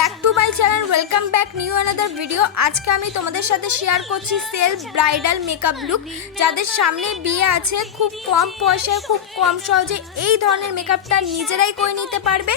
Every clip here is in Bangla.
Welcome back new another video আজকে আমি তোমাদের সাথে শেয়ার করছি সেলফ ব্রাইডাল মেকআপ লুক যাদের সামনে বিয়ে আছে, খুব কম পয়সায়, খুব কম সহজে এই ধরনের মেকআপটা নিজেরাই করে নিতে পারবে।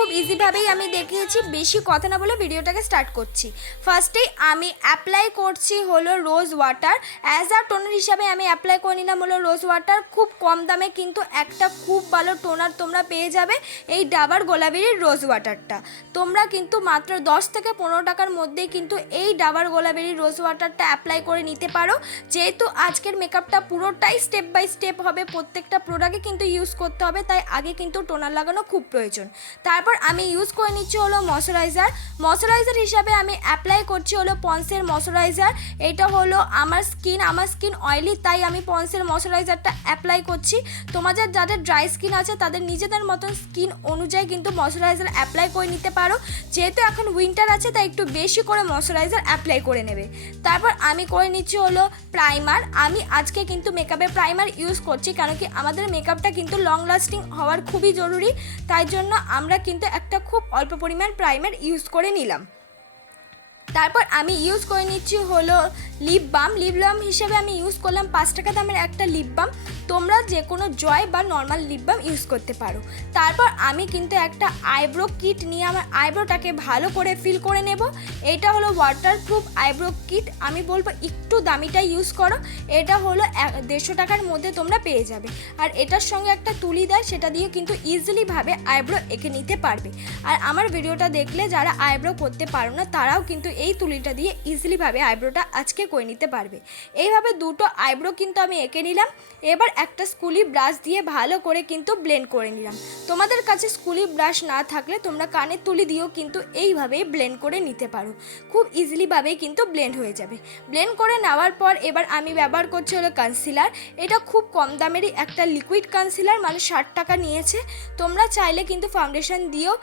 খুব ইজিভাবেই আমি দেখিয়েছি, বেশি কথা না বলে ভিডিওটাকে স্টার্ট করছি। ফার্স্টেই আমি অ্যাপ্লাই করছি হলো rose water as a toner হিসাবে আমি অ্যাপ্লাই করে নিলাম হলো রোজ ওয়াটার খুব কম দামে কিন্তু একটা খুব ভালো টোনার তোমরা পেয়ে যাবে এই ডাবার গোলাবেরির রোজ ওয়াটারটা তোমরা কিন্তু মাত্র দশ থেকে পনেরো টাকার মধ্যেই কিন্তু এই ডাবার গোলাবেরি রোজ ওয়াটারটা অ্যাপ্লাই করে নিতে পারো। যেহেতু আজকের মেকআপটা পুরোটাই স্টেপ বাই স্টেপ হবে, প্রত্যেকটা প্রোডাক্টে কিন্তু ইউজ করতে হবে, তাই আগে কিন্তু টোনার লাগানো খুব প্রয়োজন। তারপর আমি ইউজ করে নিচ্ছি হলো ময়শ্চারাইজার ময়শ্চারাইজার হিসাবে আমি অ্যাপ্লাই করছি হলো পন্সের ময়শ্চারাইজার এটা হলো আমার স্কিন আমার স্কিন অয়েলি তাই আমি পন্সের ময়শ্চারাইজারটা অ্যাপ্লাই করছি। তোমাদের যাদের ড্রাই স্কিন আছে, তাদের নিজেদের মতন স্কিন অনুযায়ী কিন্তু ময়শ্চারাইজার অ্যাপ্লাই করে নিতে পারো। যেহেতু এখন উইন্টার আছে, তাই একটু বেশি করে ময়শ্চারাইজার অ্যাপ্লাই করে নেবে। তারপর আমি করে নিচ্ছি হলো প্রাইমার আমি আজকে কিন্তু মেকআপে প্রাইমার ইউজ করছি, কারণ কি আমাদের মেকআপটা কিন্তু লং লাস্টিং হওয়ার খুবই জরুরি। তাই জন্য আমরা কিন্তু একটা খুব অল্প পরিমাণ প্রাইমার ইউজ করে নিলাম। তারপর আমি ইউজ করে নিচ্ছি হলো লিপ বাম লিপ বাম হিসেবে আমি ইউজ করলাম পাঁচ টাকা দামের একটা লিপ বাম তোমরা যে কোনো জয় বা নর্মাল লিপ বাম ইউজ করতে পারো। তারপর আমি কিন্তু একটা আইব্রো কিট নিয়ে আমার আইব্রোটাকে ভালো করে ফিল করে নেব। এটা হলো ওয়াটারপ্রুফ আইব্রো কিট আমি বলব একটু দামিটা ইউজ করো। এটা হলো দেড়শো টাকার মধ্যে তোমরা পেয়ে যাবে। আর এটার সঙ্গে একটা তুলি দেয় সেটা দিয়ে কিন্তু ইজিলিভাবে আইব্রো এঁকে নিতে পারবে। আর আমার ভিডিওটা দেখলে যারা আইব্রো করতে পারো না, তারাও কিন্তু এই তুলিটা দিয়ে ইজিলিভাবে আইব্রোটা আজকে করে নিতে পারবে। এইভাবে দুটো আইব্রো কিন্তু আমি এঁকে নিলাম। এবার একটা স্কুলি ব্রাশ দিয়ে ভালো করে কিন্তু ব্লেন্ড করে নিলাম। তোমাদের কাছে স্কুলি ব্রাশ না থাকলে তোমরা কানের তুলি দিয়েও কিন্তু এইভাবেই ব্লেন্ড করে নিতে পারো। খুব ইজিলিভাবেই কিন্তু ব্লেন্ড হয়ে যাবে। ব্লেন্ড করে নেওয়ার পর এবার আমি ব্যবহার করছি হলো কনসিলার এটা খুব কম দামেরই একটা লিকুইড কনসিলার মানে ষাট টাকা নিয়েছে। তোমরা চাইলে কিন্তু ফাউন্ডেশন দিয়েও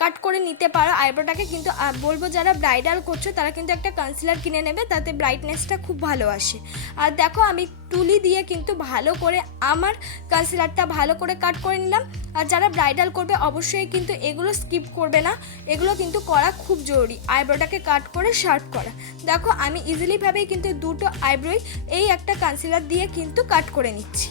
কাট করে নিতে পারো। আইব্রোটাকে কিন্তু বলব যারা ব্রাইডাল করছ, তারা কিন্তু একটা কনসিলার কিনে নেবে, তাতে ব্রাইটনেসটা খুব ভালো আসে। আর দেখো, আমি তুলি দিয়ে কিন্তু ভালো করে আমার কনসিলারটা ভালো করে কাট করে নিলাম। আর যারা ব্রাইডাল করবে, অবশ্যই কিন্তু এগুলো স্কিপ করবে না। এগুলো কিন্তু করা খুব জরুরি আইব্রোটাকে কাট করে শার্প করা। দেখো, আমি ইজিলিভাবেই কিন্তু দুটো আইব্রোই এই একটা কনসিলার দিয়ে কিন্তু কাট করে নিচ্ছি।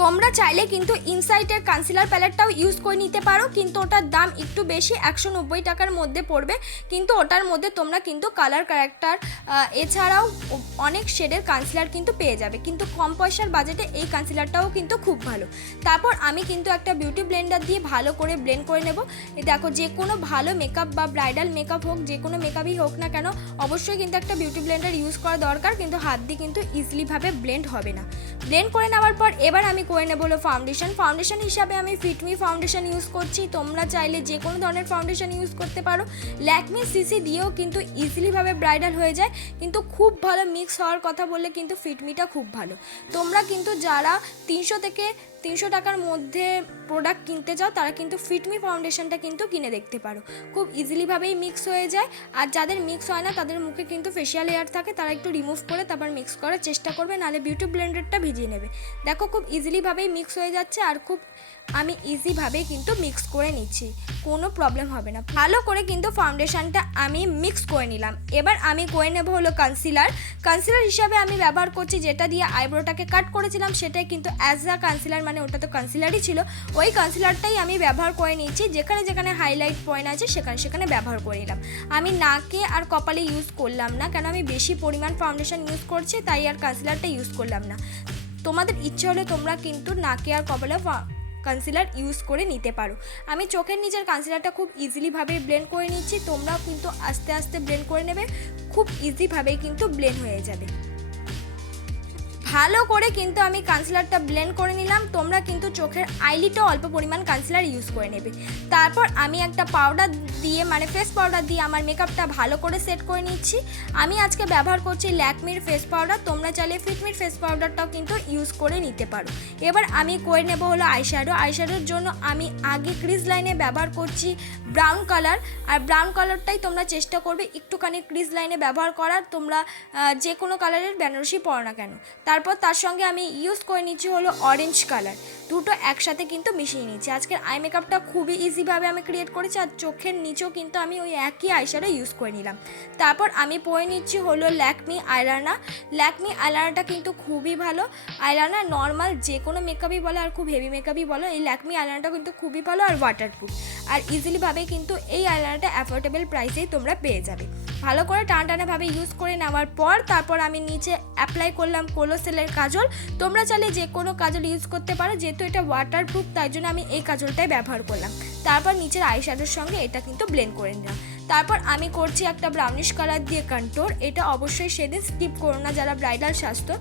তোমরা চাইলে কিন্তু ইনসাইটের কনসিলার প্যালেটটাও ইউজ করে নিতে পারো, কিন্তু ওটার দাম একটু বেশি, একশো নব্বই টাকার মধ্যে পড়বে। কিন্তু ওটার মধ্যে তোমরা কিন্তু কালার ক্যারেক্টার এছাড়াও অনেক শেডের কনসিলার কিন্তু পেয়ে যাবে। কিন্তু কম পয়সার বাজেটে এই কনসিলারটাও কিন্তু খুব ভালো। তারপর আমি কিন্তু একটা বিউটি ব্লেন্ডার দিয়ে ভালো করে ব্লেন্ড করে নেব। দেখো, যে কোনো ভালো মেকআপ বা ব্রাইডাল মেকআপ হোক, যে কোনো মেকআপই হোক না কেন, অবশ্যই কিন্তু একটা বিউটি ব্লেন্ডার ইউজ করা দরকার, কিন্তু হাত দিয়ে কিন্তু ইজিলিভাবে ব্লেন্ড হবে না। ব্লেন্ড করে নেওয়ার পর এবার আমি করে নেব হলো ফাউন্ডেশন ফাউন্ডেশন হিসাবে আমি ফিটমি ফাউন্ডেশন ইউজ করছি। তোমরা চাইলে যে কোনো ধরনের ফাউন্ডেশন ইউজ করতে পারো। ল্যাকমি সিসি দিয়েও কিন্তু ইজিলিভাবে ব্রাইডাল হয়ে যায়। কিন্তু খুব ভালো মিক্স হওয়ার কথা বললে কিন্তু ফিটমিটা খুব ভালো। তোমরা কিন্তু যারা তিনশো থেকে তিনশো টাকার মধ্যে প্রোডাক্ট কিনতে চাও, তারা কিন্তু ফিটমি ফাউন্ডেশনটা কিন্তু কিনে দেখতে পারো। খুব ইজিলিভাবেই মিক্স হয়ে যায়। আর যাদের মিক্স হয় না, তাদের মুখে কিন্তু ফেশিয়াল হেয়ার থাকে, তারা একটু রিমুভ করে তারপর মিক্স করার চেষ্টা করবে, নাহলে বিউটি ব্লেন্ডারটা ভিজিয়ে নেবে। দেখো, খুব ইজিলিভাবেই মিক্স হয়ে যাচ্ছে, আর খুব আমি ইজিভাবেই কিন্তু মিক্স করে নিচ্ছি। কোনো প্রবলেম হবে না। ভালো করে কিন্তু ফাউন্ডেশনটা আমি মিক্স করে নিলাম। এবার আমি করে নেব হলো কনসিলার কনসিলার হিসাবে আমি ব্যবহার করছি, যেটা দিয়ে আইব্রোটাকে কাট করেছিলাম, সেটাই কিন্তু অ্যাজ আ কনসিলার মানে ওটা তো কনসিলারই ছিল, ওই কনসিলারটাই আমি ব্যবহার করে নিচ্ছি যেখানে যেখানে হাইলাইট পয়েন্ট আছে সেখানে সেখানে ব্যবহার করে নিলাম। আমি নাকে আর কপালে ইউজ করলাম না, কেন আমি বেশি পরিমাণ ফাউন্ডেশন ইউজ করছি, তাই আর কনসিলারটা ইউজ করলাম না। তোমাদের ইচ্ছে হলে তোমরা কিন্তু নাকে আর কপালে কনসিলার ইউজ করে নিতে পারো। আমি চোখের নিচের কনসিলারটা খুব ইজিলিভাবে ব্লেন্ড করে নিচ্ছি, তোমরাও কিন্তু আস্তে আস্তে ব্লেন্ড করে নেবে, খুব ইজিভাবেই কিন্তু ব্লেন্ড হয়ে যাবে। ভালো করে কিন্তু আমি কনসিলারটা ব্লেন্ড করে নিলাম। তোমরা কিন্তু চোখের আইলিটাও অল্প পরিমাণ কনসিলার ইউজ করে নেবে। তারপর আমি একটা পাউডার দিয়ে মানে ফেস পাউডার দিয়ে আমার মেকআপটা ভালো করে সেট করে নিচ্ছি। আমি আজকে ব্যবহার করছি ল্যাকমির ফেস পাউডার তোমরা চাইলে ফিটমির ফেস পাউডারটাও কিন্তু ইউজ করে নিতে পারো। এবার আমি করে নেব হলো আইশ্যাডো আইশ্যাডোর জন্য আমি আগে ক্রিজ লাইনে ব্যবহার করছি ব্রাউন কালার আর ব্রাউন কালারটাই তোমরা চেষ্টা করবে একটুখানি ক্রিজ লাইনে ব্যবহার করার। তোমরা যে কোনো কালারের বেনারসি পরো না কেন। তারপর তার সঙ্গে আমি ইউজ করে নিচ্ছি হলো অরেঞ্জ কালার দুটো একসাথে কিন্তু মিশিয়ে নিচ্ছি। আজকের আই মেকআপটা খুবই ইজিভাবে আমি ক্রিয়েট করেছি আর চোখের নিচেও কিন্তু আমি ওই একই আইশ্যাডো ইউজ করে নিলাম। তারপর আমি পরে নিচ্ছি হলো ল্যাকমি আইলানা ল্যাকমি আইলানাটা কিন্তু খুবই ভালো। আইলানা নর্মাল যে কোনো মেকআপই বলো আর খুব হেভি মেকআপই বলো, এই ল্যাকমি আইলানাটা কিন্তু খুবই ভালো আর ওয়াটারপ্রুফ আর ইজিলিভাবে কিন্তু এই আইলানাটা অ্যাফোর্ডেবল প্রাইসেই তোমরা পেয়ে যাবে। ভালো করে টান টানাভাবে ইউজ করে নেওয়ার পর তারপর আমি নিচে অ্যাপ্লাই করলাম কোলোসেলের কাজল। তোমরা চাইলে যে কোনো কাজল ইউজ করতে পারো, যেহেতু এটা ওয়াটারপ্রুফ তাই জন্য আমি এই কাজলটাই ব্যবহার করলাম। তারপর নিচের আইশ্যাডোর সঙ্গে এটা কিন্তু ব্লেন্ড করে নিলাম। তারপর আমি করছি একটা ব্রাউনিশ কালার দিয়ে কন্ট্রোর এটা অবশ্যই সেদিন স্কিপ করো না যারা ব্রাইডাল স্বাস্থ্য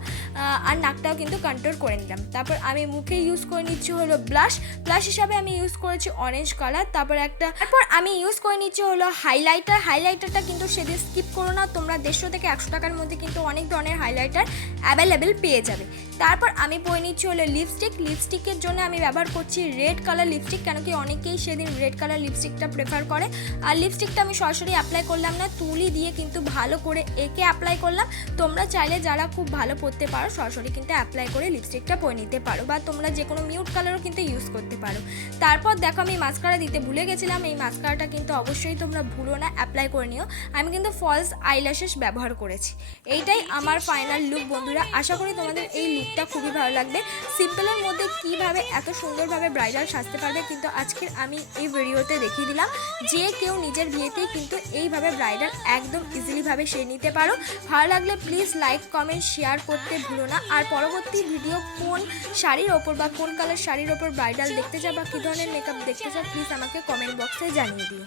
আর নাকটাও কিন্তু কন্ট্রোর করে নিলাম। তারপর আমি মুখে ইউজ করে নিচ্ছি হলো ব্লাশ ব্লাশ হিসাবে আমি ইউজ করেছি অরেঞ্জ কালার তারপর একটা তারপর আমি ইউজ করে নিচ্ছি হলো হাইলাইটার হাইলাইটারটা কিন্তু সেদিন স্কিপ করো না। তোমরা দেড়শো থেকে একশো টাকার মধ্যে কিন্তু অনেক ধরনের হাইলাইটার অ্যাভেলেবেল পেয়ে যাবে। তারপর আমি পরে নিচ্ছি হলো লিপস্টিক লিপস্টিকের জন্য আমি ব্যবহার করছি রেড কালার লিপস্টিক কেন কি অনেকেই সেদিন রেড কালার লিপস্টিকটা প্রেফার করে। আর লিপস্টিকটা আমি সরাসরি অ্যাপ্লাই করলাম না, তুলি দিয়ে কিন্তু ভালো করে একে অ্যাপ্লাই করলাম। তোমরা চাইলে যারা খুব ভালো পরতে পারো, সরাসরি কিন্তু অ্যাপ্লাই করে লিপস্টিকটা পরে নিতে পারো বা তোমরা যে কোনো মিউট কালারও কিন্তু ইউজ করতে পারো। তারপর দেখো আমি মাস্কারা দিতে ভুলে গেছিলাম, এই মাস্কারাটা কিন্তু অবশ্যই তোমরা ভুলো না অ্যাপ্লাই করে নিও। আমি কিন্তু ফলস আইল্যাশেস ব্যবহার করেছি। এইটাই আমার ফাইনাল লুক বন্ধুরা। আশা করি তোমাদের এই লুকটা খুবই ভালো লাগবে। সিম্পলের মধ্যে কীভাবে এত সুন্দরভাবে ব্রাইডাল সাজতে পারবে, কিন্তু আজকের আমি এই ভিডিওতে দেখিয়ে দিলাম। যে কেউ নিজের বিয়েতেই কিন্তু এইভাবে ব্রাইডাল একদম ইজিলিভাবে সেরে নিতে পারো। ভালো লাগলে প্লিজ লাইক কমেন্ট শেয়ার করতে ভুলো না। আর পরবর্তী ভিডিও কোন শাড়ির ওপর বা কোন কালার শাড়ির ওপর ব্রাইডাল দেখতে চাও বা কী ধরনের মেকআপ দেখতে চাও প্লিজ আমাকে কমেন্ট বক্সে জানিয়ে দিও।